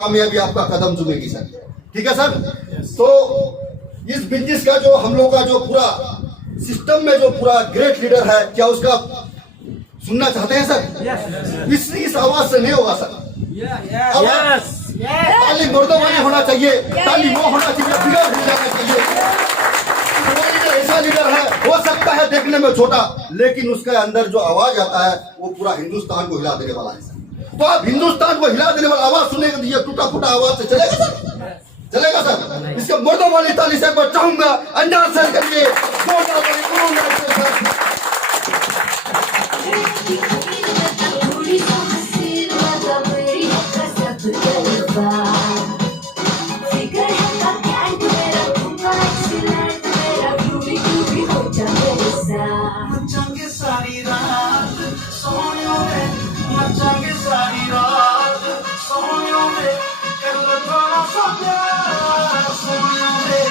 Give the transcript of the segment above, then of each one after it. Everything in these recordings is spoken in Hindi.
कामयाबी आपका कदम चुमेगी सर। ठीक है सर। तो इस बिजनेस का जो हम लोग का जो पूरा सिस्टम में जो पूरा ग्रेट लीडर है, क्या उसका सुनना चाहते हैं सर? इस आवाज से नहीं होगा सर। ताली मर्दों वाली होना चाहिए, ताली वो होना चाहिए, बिगड़ हो जाना चाहिए। ऐसा लीडर है, हो सकता है देखने में छोटा, लेकिन उसके अंदर जो आवाज आता है वो पूरा हिंदुस्तान को हिला देने वाला है सर। तो आप हिंदुस्तान को हिला देने वाला आवाज सुनेगा, ये टूटा फूटा आवाज से चलेगा सर? चलेगा सर? इसके मर्दों वाली ताली से मैं चाहूंगा अंजाम सर के लिए सारी रात सोनियों में मचांगे, सारी रात सोनियों में कर लो थोड़ा सा प्यार सोनियों में।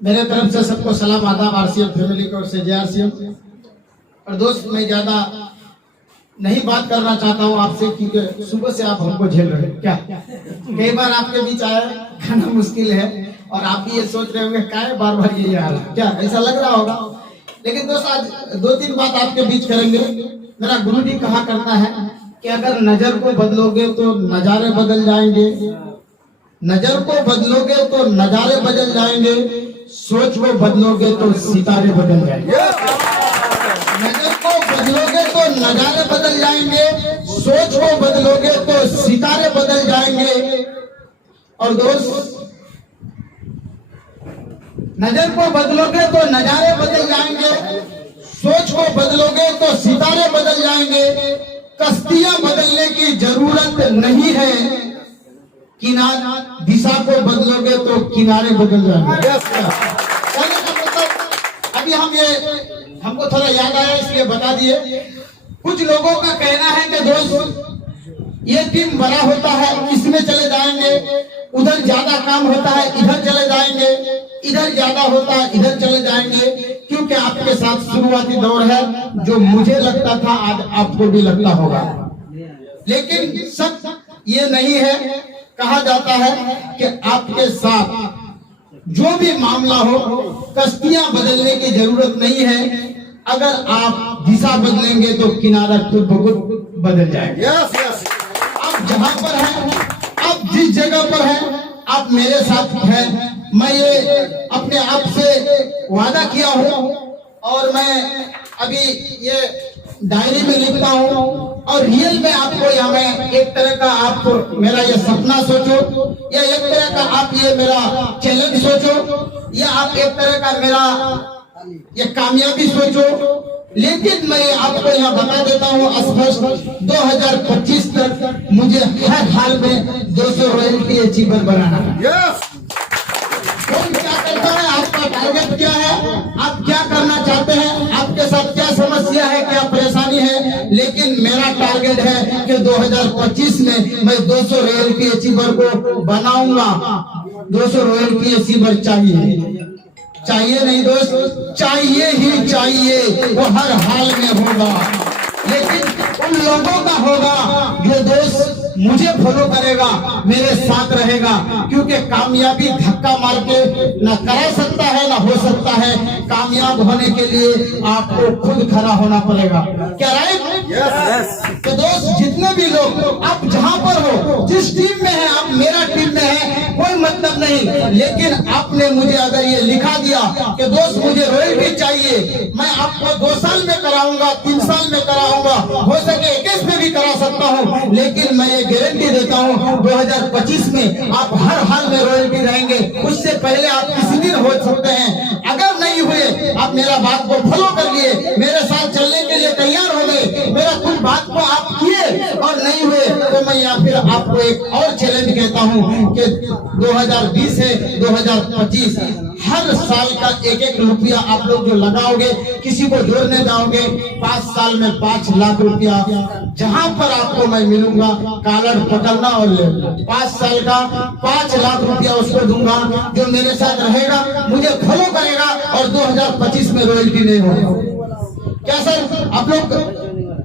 मेरे तरफ से सबको सलाम आदाब, आरसीएम फैमिली की ओर से जय आरसीएम। और दोस्त, मैं ज्यादा नहीं बात करना चाहता हूँ आपसे, क्योंकि सुबह से आप हमको झेल रहे हैं। क्या कई बार आपके बीच आया खाना मुश्किल है, और आप भी ये सोच रहे होंगे क्या बार बार ये आ रहा है, क्या ऐसा लग रहा होगा। लेकिन दोस्त, आज दो तीन बात आपके बीच करेंगे। मेरा गुरु जी कहा करता है कि अगर नजर को बदलोगे तो नजारे बदल जाएंगे, नजर को बदलोगे तो नजारे बदल जाएंगे, सोच को बदलोगे तो सितारे बदल जाएंगे। नजर को बदलोगे तो नजारे बदल जाएंगे, सोच को बदलोगे तो सितारे बदल जाएंगे। और दोस्त, नजर को बदलोगे तो नजारे बदल जाएंगे, सोच को बदलोगे तो सितारे बदल जाएंगे। कश्तियां बदलने की जरूरत नहीं है, किनारा दिशा को बदलोगे तो किनारे बदल जाएंगे। कहने का मतलब, अभी हमको थोड़ा याद आया इसलिए बता दिए। कुछ लोगों का कहना है कि दोस्त, ये टीम बड़ा होता है इसमें चले जाएंगे, उधर ज्यादा काम होता है इधर चले जाएंगे, इधर ज्यादा होता है इधर चले जाएंगे। क्योंकि आपके साथ शुरुआती दौर है, जो मुझे लगता था आज आपको भी लगता होगा, लेकिन सच ये नहीं है। कहा जाता है कि आपके साथ जो भी मामला हो, कश्तियां बदलने की जरूरत नहीं है। अगर आप दिशा बदलेंगे तो किनारा खुद ब खुद बदल जाएगा। आप जहां पर हैं, आप जिस जगह पर हैं, आप मेरे साथ हैं। मैं ये अपने आप से वादा किया हूँ, और मैं अभी ये डायरी में लिखता हूँ। और रियल में आपको या मैं एक तरह का आपको मेरा ये सपना सोचो, या एक तरह का आप ये मेरा चैलेंज सोचो, या आप एक तरह का मेरा ये कामयाबी सोचो। लेकिन मैं आपको यहाँ बता देता हूँ स्पष्ट, 2025 तक मुझे हर हाल में 200 रॉयल्टी अचीवर बनाना है। कौन क्या करता है, आपका टारगेट क्या है, आप क्या करना चाहते हैं, आपके साथ क्या समस्या है, क्या परेशानी है। लेकिन मेरा टारगेट है कि 2025 में मैं 200 रॉयल्टी अचीवर को बनाऊंगा। 200 रॉयल्टी अचीवर चाहिए नहीं दोस्त, चाहिए ही चाहिए, वो हर हाल में होगा। लेकिन उन लोगों का होगा जो दोस्त मुझे फॉलो करेगा, मेरे साथ रहेगा। क्योंकि कामयाबी धक्का मार के ना करा सकता है, ना हो सकता है। कामयाब होने के लिए आपको खुद खड़ा होना पड़ेगा। क्या राइट? तो दोस्त, जितने भी लोग आप जहां पर हो, जिस टीम में है, आप मेरा टीम में है, कोई मतलब नहीं। लेकिन आपने मुझे अगर ये लिखा दिया कि दोस्त मुझे रॉयल्टी चाहिए, मैं आपको 2 साल में कराऊंगा, 3 साल में कराऊंगा, हो सके 21 में भी करा सकता हूँ। लेकिन मैं ये गारंटी देता हूँ 2025 में आप हर हाल में रॉयल्टी रहेंगे। उससे पहले आप किसी दिन हो सकते हैं। अगर नहीं हुए, आप मेरा बात को फॉलो कर लिए, मेरे साथ चलने के लिए तैयार हो गए, मेरा कुछ बात को आप किए और नहीं हुए, तो मैं या फिर आपको एक और चैलेंज कहता हूँ कि 2020 से 2025 हर साल का 1-1 रुपया आप लोग जो लगाओगे, किसी को जोड़ने जाओगे, 5 साल में 5 लाख रुपया जहां पर आपको मैं मिलूंगा, कॉलर पकड़ना और लेना। 5 साल का 5 लाख रुपया उसको दूंगा जो मेरे साथ रहेगा, मुझे फॉलो करेगा, और 2025 में रॉयल्टी नहीं होगा। क्या सर, आप लोग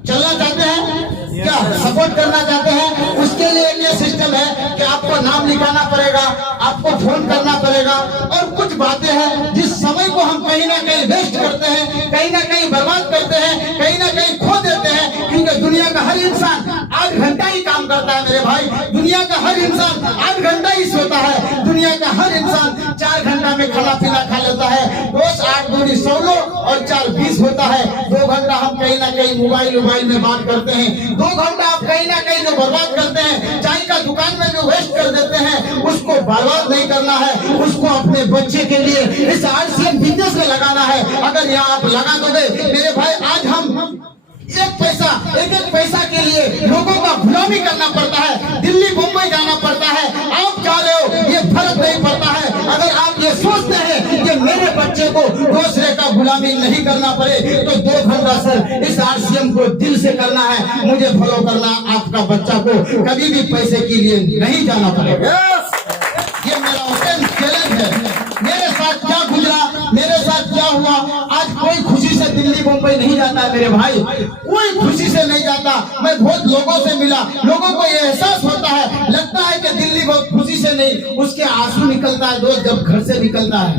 चलना चाहते हैं? क्या सपोर्ट करना चाहते हैं? उसके लिए ये सिस्टम है कि आपको दिखाना पड़ेगा, आपको फोन करना पड़ेगा, और कुछ बातें हैं जिस समय को हम कहीं ना कहीं वेस्ट करते हैं, कहीं ना कहीं बर्बाद करते हैं, कहीं ना कहीं खो देते हैं। क्योंकि दुनिया का हर इंसान 8 घंटा ही काम करता है मेरे भाई, दुनिया का हर इंसान 8 घंटा ही सोता है, दुनिया का हर इंसान 4 घंटा में खाना पीना खा लेता है। रोज 8 दूनी 16 और 4 20 होता है। 2 घंटा हम कहीं ना कहीं मोबाइल में बात करते हैं। 2 घंटा आप कहीं ना कहीं जो बर्बाद करते हैं, चाय का दुकान में जो वेस्ट कर देते हैं, उसको बर्बाद नहीं करना है, उसको अपने बच्चे के लिए इस RCM बिजनेस में लगाना है। अगर यहाँ आप लगा दोगे मेरे भाई, आज हम एक पैसा के लिए लोगों का गुलामी करना पड़ता है, दिल्ली मुंबई जाना पड़ता है, आप जा रहे हो ये फर्क नहीं पड़ता है। अगर आप ये सोचते हैं कि मेरे बच्चे को दूसरे का गुलामी नहीं करना पड़े, तो 2 घंटा सर इस RCM को दिल से करना है, मुझे फॉलो करना। आपका बच्चा को कभी भी पैसे के लिए नहीं जाना पड़ेगा। ये मेरा ओपन चैलेंज है। मेरे साथ क्या गुजरा, मेरे साथ क्या हुआ, आज कोई खुशी से दिल्ली मुंबई नहीं जाता है मेरे भाई, कोई खुशी से नहीं जाता। मैं बहुत लोगों से मिला, लोगों को ये एहसास होता है, लगता है कि दिल्ली बहुत खुशी से नहीं, उसके आंसू निकलता है दोस्त जब घर से निकलता है।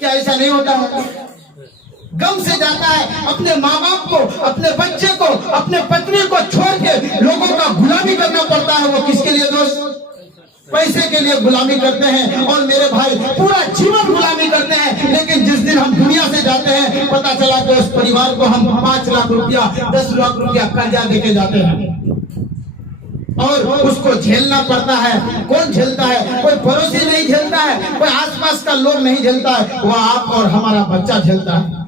क्या ऐसा नहीं होता है? गम से जाता है, अपने माँ बाप को, अपने बच्चे को, अपने पत्नी को छोड़ के लोगों का गुलामी करना पड़ता है। वो किसके लिए दोस्त? पैसे के लिए गुलामी करते हैं, और मेरे भाई पूरा जीवन गुलामी करते हैं। लेकिन जिस दिन हम दुनिया से जाते हैं, पता चला कि उस परिवार को हम 5 लाख रुपया 10 लाख रुपया कर्जा देके जाते हैं, और उसको झेलना पड़ता है। कौन झेलता है? कोई पड़ोसी नहीं झेलता है, कोई आसपास का लोग नहीं झेलता है, वो आप और हमारा बच्चा झेलता है।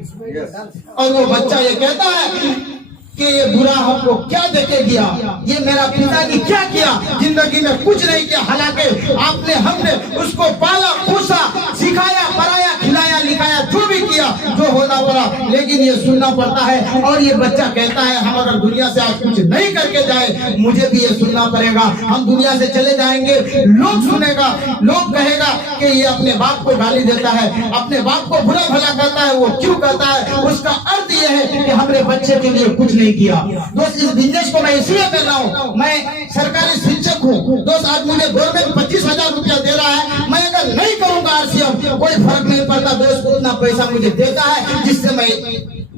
और वो बच्चा ये कहता है कि ये बुरा हमको क्या देके गया, ये मेरा पिताजी क्या किया, जिंदगी में कुछ नहीं किया। हालांकि आपने हमने उसको पाला पोसा, सिखाया, पढ़ाया, खिलाया, लिखाया, जो भी किया, जो होना पड़ा, लेकिन ये सुनना पड़ता है। और ये बच्चा कहता है हम अगर दुनिया से आज कुछ नहीं करके जाए, मुझे भी ये सुनना पड़ेगा। हम दुनिया से चले जाएंगे, लोग सुनेगा, लोग कहेगा कि ये अपने बाप को गाली देता है, अपने बाप को बुरा भला करता है। वो क्यों करता है? उसका अर्थ ये है कि हमने बच्चे के लिए कुछ नहीं किया। दोस्त, इस बिजनेस को मैं इसलिए कर रहा हूँ, मैं सरकारी शिक्षक हूँ दोस्त। आज मुझे गवर्नमेंट 25,000 रुपया दे रहा है, मैं अगर नहीं करूंगा RCM, कोई फर्क नहीं पड़ता दोस्त। उतना पैसा मुझे देता है जिससे मैं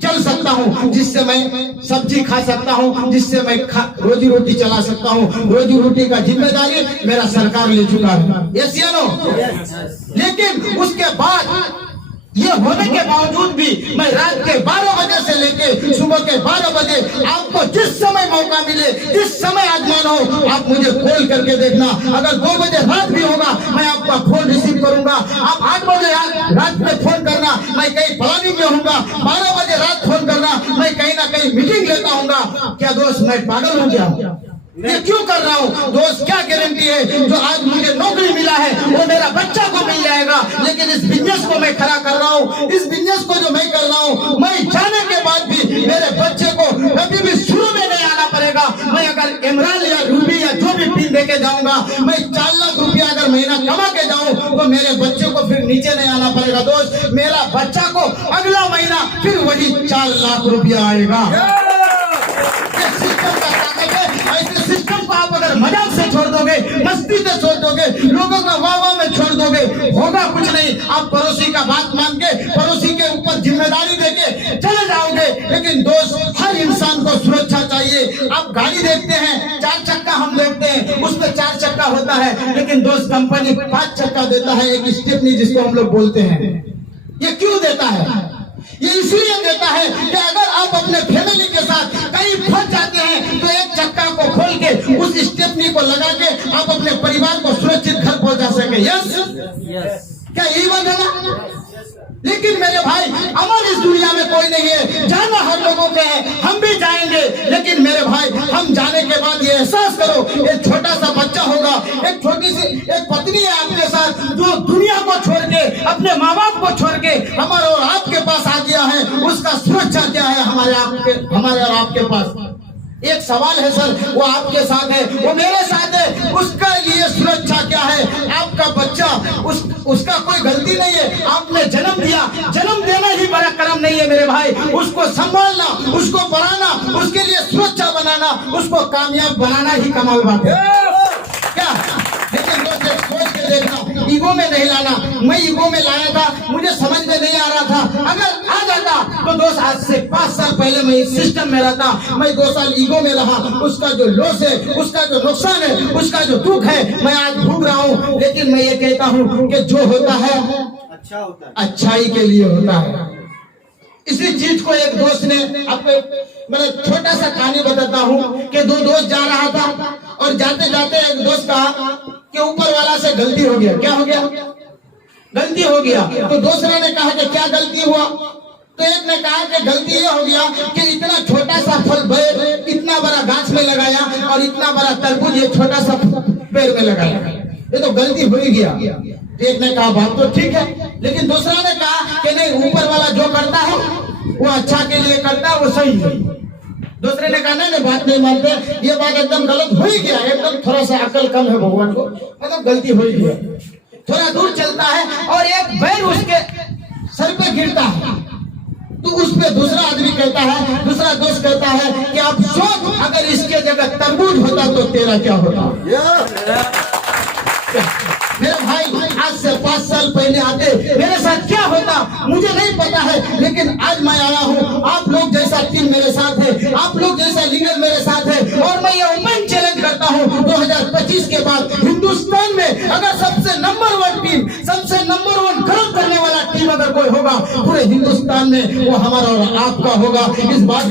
चल सकता हूँ, जिससे मैं सब्जी खा सकता हूँ, जिससे मैं रोजी रोटी चला सकता हूँ। रोजी रोटी का जिम्मेदारी मेरा सरकार ले चुका है, यस या नो? लेकिन उसके बाद ये होने के बावजूद भी मैं रात के 12 बजे से लेके सुबह के 12 बजे, आपको जिस समय मौका मिले, जिस समय आजमान हो, आप मुझे कॉल करके देखना। अगर 2 बजे रात भी होगा, मैं आपका फोन रिसीव करूंगा। आप 8 बजे रात में फोन करना, मैं कहीं प्लानिंग में हूँगा। 12 बजे रात फोन करना, मैं कहीं ना कहीं मीटिंग लेता हूँगा। क्या दोस्त मैं पागल हो गया? ये क्यों कर रहा हूँ दोस्त? क्या गारंटी है जो आज मुझे नौकरी मिला है वो मेरा बच्चा को मिल जाएगा? लेकिन इस बिजनेस को मैं खड़ा कर रहा हूँ, इस बिजनेस को जो मैं कर रहा हूँ, मैं जाने के बाद भी मेरे बच्चे को कभी भी शुरू में नहीं आना पड़ेगा। मैं अगर इमरान या रूबी या जो भी पिन देके जाऊंगा, मैं 4 लाख रुपया अगर महीना कमा के जाऊँ, तो मेरे बच्चे को फिर नीचे नहीं आना पड़ेगा दोस्त। मेरा बच्चा को अगला महीना फिर वही 4 लाख रुपया आएगा। सिस्टम का ताकत है। ऐसे सिस्टम को आप अगर मजाक से छोड़ दोगे, मस्ती से छोड़ दोगे, लोगों का वाह में छोड़ दोगे, होगा कुछ नहीं। आप पड़ोसी का बात मान के, पड़ोसी के ऊपर जिम्मेदारी देके चले जाओगे। लेकिन दोस्त, हर इंसान को सुरक्षा चाहिए। आप गाड़ी देखते हैं, 4 चक्का हम देखते हैं, उसमें 4 चक्का होता है, लेकिन दोस्त कंपनी 5 चक्का देता है, एक स्टेपनी जिसको हम लोग बोलते हैं। ये क्यों देता है? ये इसलिए देता है कि अगर आप अपने फैमिली के साथ कहीं फंस जाते हैं, तो एक चक्का को खोल के उस स्टेपनी को लगा के आप अपने परिवार को सुरक्षित घर पहुंचा सके। यस, क्या यही बात है ना? लेकिन मेरे भाई, अमर इस दुनिया में कोई नहीं है, जाना हर लोगों के है, हम भी जाएंगे। लेकिन मेरे भाई, हम जाने के बाद ये एहसास करो, एक छोटा सा बच्चा होगा, एक छोटी सी एक पत्नी है आपके साथ, जो दुनिया को छोड़ के, अपने माँ बाप को छोड़ के हमारे और आपके पास आ गया है। उसका सुरक्षा क्या है हमारे और आपके पास? एक सवाल है सर, वो आपके साथ है, वो मेरे साथ है, उसका लिए सुरक्षा क्या है? आपका बच्चा, उसका कोई गलती नहीं है, आपने जन्म दिया, जन्म देना ही बड़ा कर्म नहीं है मेरे भाई। उसको संभालना, उसको पढ़ाना, उसके लिए सुरक्षा बनाना, उसको कामयाब बनाना ही कमाल बात है क्या? लेकिन ईगो में नहीं लाना। मैं ईगो में लाया था, मुझे समझ में नहीं आ रहा था। अगर आ जाता तो दोस्त आज से 5 साल पहले मैं इस सिस्टम में रहता। मैं 2 साल ईगो में रहा, उसका जो लॉस है, उसका जो नुकसान है, उसका जो दुख है, मैं आज भूग रहा हूँ। लेकिन मैं ये कहता हूँ कि जो होता है अच्छा होता है, अच्छाई के लिए होता है। इसी चीज को एक दोस्त ने, आपको मैं छोटा सा कहानी बताता हूँ कि 2 दोस्त जा रहा था और जाते जाते एक दोस्त कहा कि ऊपर वाला से गलती हो गया। क्या हो गया? गलती हो गया। तो दूसरे ने कहा कि क्या गलती हुआ? तो एक ने कहा कि गलती ये हो गया कि इतना छोटा सा फल पेड़ इतना बड़ा गाछ में लगाया और इतना बड़ा तरबूज ये छोटा सा पेड़ में लगाया, ये तो गलती हो ही गया। एक ने कहा बात तो ठीक है, लेकिन दूसरा ने कहा कि नहीं, ऊपर वाला जो करता है वो अच्छा के लिए करता है, वो सही है। दूसरे ने कहा नहीं, बात नहीं मानते, ये बात एकदम गलत हो ही गया, एकदम थोड़ा सा अकल कम है भगवान को, मतलब गलती हो ही गया। थोड़ा दूर चलता है और एक बैल उसके सर पे गिरता है, तो उस पे दूसरा आदमी कहता है, दूसरा दोस्त कहता है कि आप सोच, अगर इसके जगह तरबूज होता तो तेरा क्या होता? मेरे भाई, आज से 5 साल पहले आते मेरे साथ क्या होता मुझे नहीं पता है, लेकिन आज मैं आया हूँ। आप लोग जैसा टीम मेरे साथ है, आप लोग जैसा लीडर मेरे साथ है, और मैं ये ओपन चैलेंज करता हूँ 2025 के बाद हिंदुस्तान में अगर सबसे नंबर 1 टीम, सबसे नंबर 1 काम करने वाला टीम अगर कोई होगा पूरे हिंदुस्तान में, वो हमारा और आपका होगा। इस बात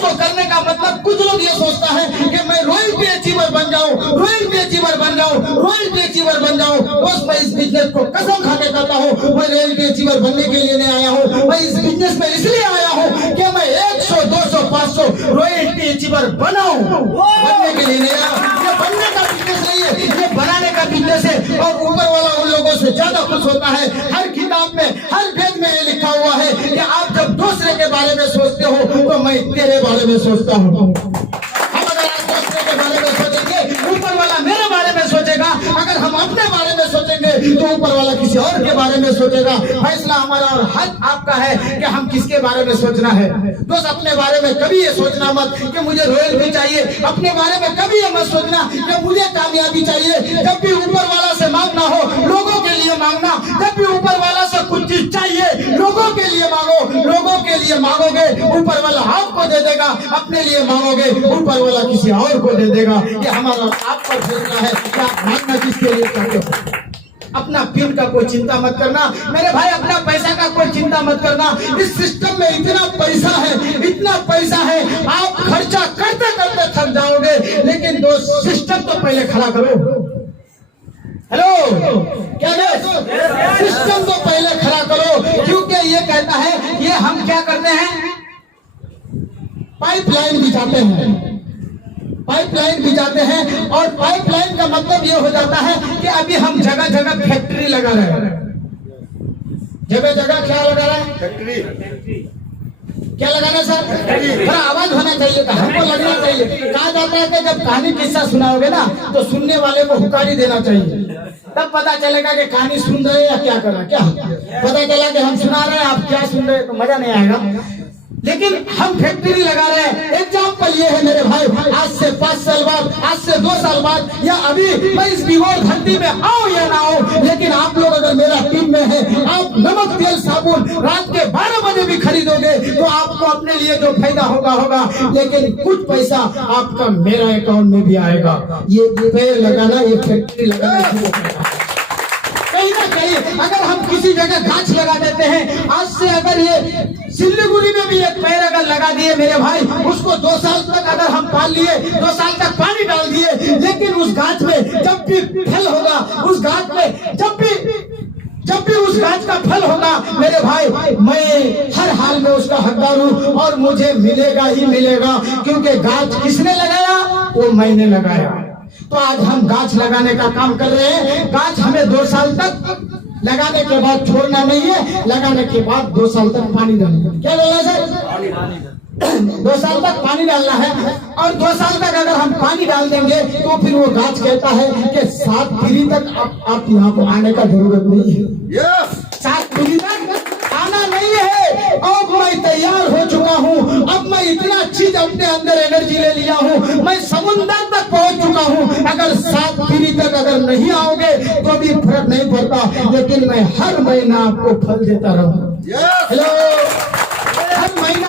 को करने का मतलब, कुछ लोग ये सोचता है कि मैं रॉयल्टी अचीवर बन जाऊं, रॉयल्टी अचीवर बन जाऊं, रॉयल्टी अचीवर बन जाऊं। दोस्त, मैं इस बिजनेस को कसम खा के कहता हूं, मैं रॉयल्टी अचीवर बनने के लिए नहीं आया हूं। मैं इस बिजनेस में इसलिए आया हूं कि मैं 100, 200, 500 रॉयल्टी अचीवर बनाऊं, बनने के लिए नहीं आया। ये बनने का बिजनेस नहीं है, ये बनाने का बिजनेस है। और ऊपर वाला उन लोगों से ज्यादा खुश होता है। हर किताब में, हर वेद में ये लिखा हुआ है कि आप जब दूसरे के बारे में सोचते हो तो मैं तेरे बारे में सोचता हूँ। हम अगर आज दूसरे के बारे में सोचेंगे, ऊपर वाला मेरे बारे में सोचेगा। अगर हम अपने बारे में सोचेंगे तो ऊपर वाला किसी और के बारे में सोचेगा। फैसला हमारा और हक आपका है कि हम किसके बारे में सोचना है। दोस्त, अपने बारे में कभी ये सोचना मत कि मुझे रॉयल्टी चाहिए। अपने बारे में कभी ये मत सोचना कि मुझे कामयाबी चाहिए। जब भी ऊपर वाला से मांगना हो, लोगों के लिए मांगना। जब भी ऊपर वाला से कुछ चीज चाहिए, लोगों के लिए मांगो। लोगों के लिए मांगोगे, ऊपर वाला आपको दे देगा। अपने लिए मांगोगे, ऊपर वाला किसी और को दे देगा। ये हमारा आपका फैसला है कि आप मांगना किसके लिए चाहते हो। अपना पीठ का कोई चिंता मत करना मेरे भाई, अपना पैसा का कोई चिंता मत करना। इस सिस्टम में इतना पैसा है, इतना पैसा है, आप खर्चा करते करते थक जाओगे। लेकिन दोस्त, सिस्टम तो पहले खड़ा करो। हेलो, क्या सिस्टम तो पहले खड़ा करो, क्योंकि ये कहता है, ये हम क्या करते हैं, पाइपलाइन बिछाते हैं। पाइपलाइन बिछाते हैं और पाइपलाइन का मतलब ये हो जाता है कि अभी हम जगह जगह फैक्ट्री लगा रहे हैं। जगह जगह क्या लगा रहे हैं? फैक्ट्री। क्या लगाना सर? थोड़ा आवाज होना चाहिए था, हमको लगना चाहिए। कहा जाता है कि जब कहानी किस्सा सुनाओगे ना तो सुनने वाले को हुकारी देना चाहिए, तब पता चलेगा कि कहानी सुन रहे हैं या क्या कर रहे हैं। क्या पता चला कि हम सुना रहे हैं, आप क्या सुन रहे हैं, तो मजा नहीं आएगा। लेकिन हम फैक्ट्री लगा रहे हैं। एग्जाम्पल ये है मेरे भाई, आज से 5 साल बाद, आज से 2 साल बाद, या अभी मैं इस विवाद धरती में आओ या ना आओ, लेकिन आप लोग अगर मेरा टीम में है, आप नमक तेल साबुन रात के 12 बजे भी खरीदोगे तो आपको अपने लिए जो फायदा होगा, लेकिन कुछ पैसा आपका मेरा अकाउंट में भी आएगा। ये पेड़ लगाना, ये फैक्ट्री लगाना कहीं ना कहीं अगर हम किसी जगह गाछ लगा देते हैं, आज से अगर ये सिल्लीगुड़ी में भी एक पेड़ अगर लगा दिए मेरे भाई, उसको 2 साल तक अगर हम पाल लिए, 2 साल तक पानी डाल दिए, लेकिन उस गाछ में जब भी फल होगा, उस गाछ में जब भी उस गाछ का फल होगा मेरे भाई, मैं हर हाल में उसका हकदार हूँ और मुझे मिलेगा ही मिलेगा, क्योंकि गाछ किसने लगाया? वो मैंने लगाया। तो आज हम गाछ लगाने का काम कर रहे हैं। गाछ हमें 2 साल तक लगाने के बाद छोड़ना नहीं है, लगाने के बाद 2 साल तक पानी डालना। क्या डालना सर? 2 साल तक पानी डालना है, और 2 साल तक अगर हम पानी डाल देंगे तो फिर वो गाछ कहता है कि 7 पीढ़ी तक आप यहाँ को आने का जरूरत नहीं है। 7 पीढ़ी तक आना नहीं है। और अब मैं तैयार हो चुका हूँ, अब मैं इतना चीज अपने अंदर एनर्जी ले लिया हूँ, मैं समुंदर तक पहुंच चुका हूँ। अगर 7 पीढ़ी तक अगर नहीं आओगे तो भी फर्क नहीं पड़ता, लेकिन मैं हर महीना आपको फल देता रहूंगा।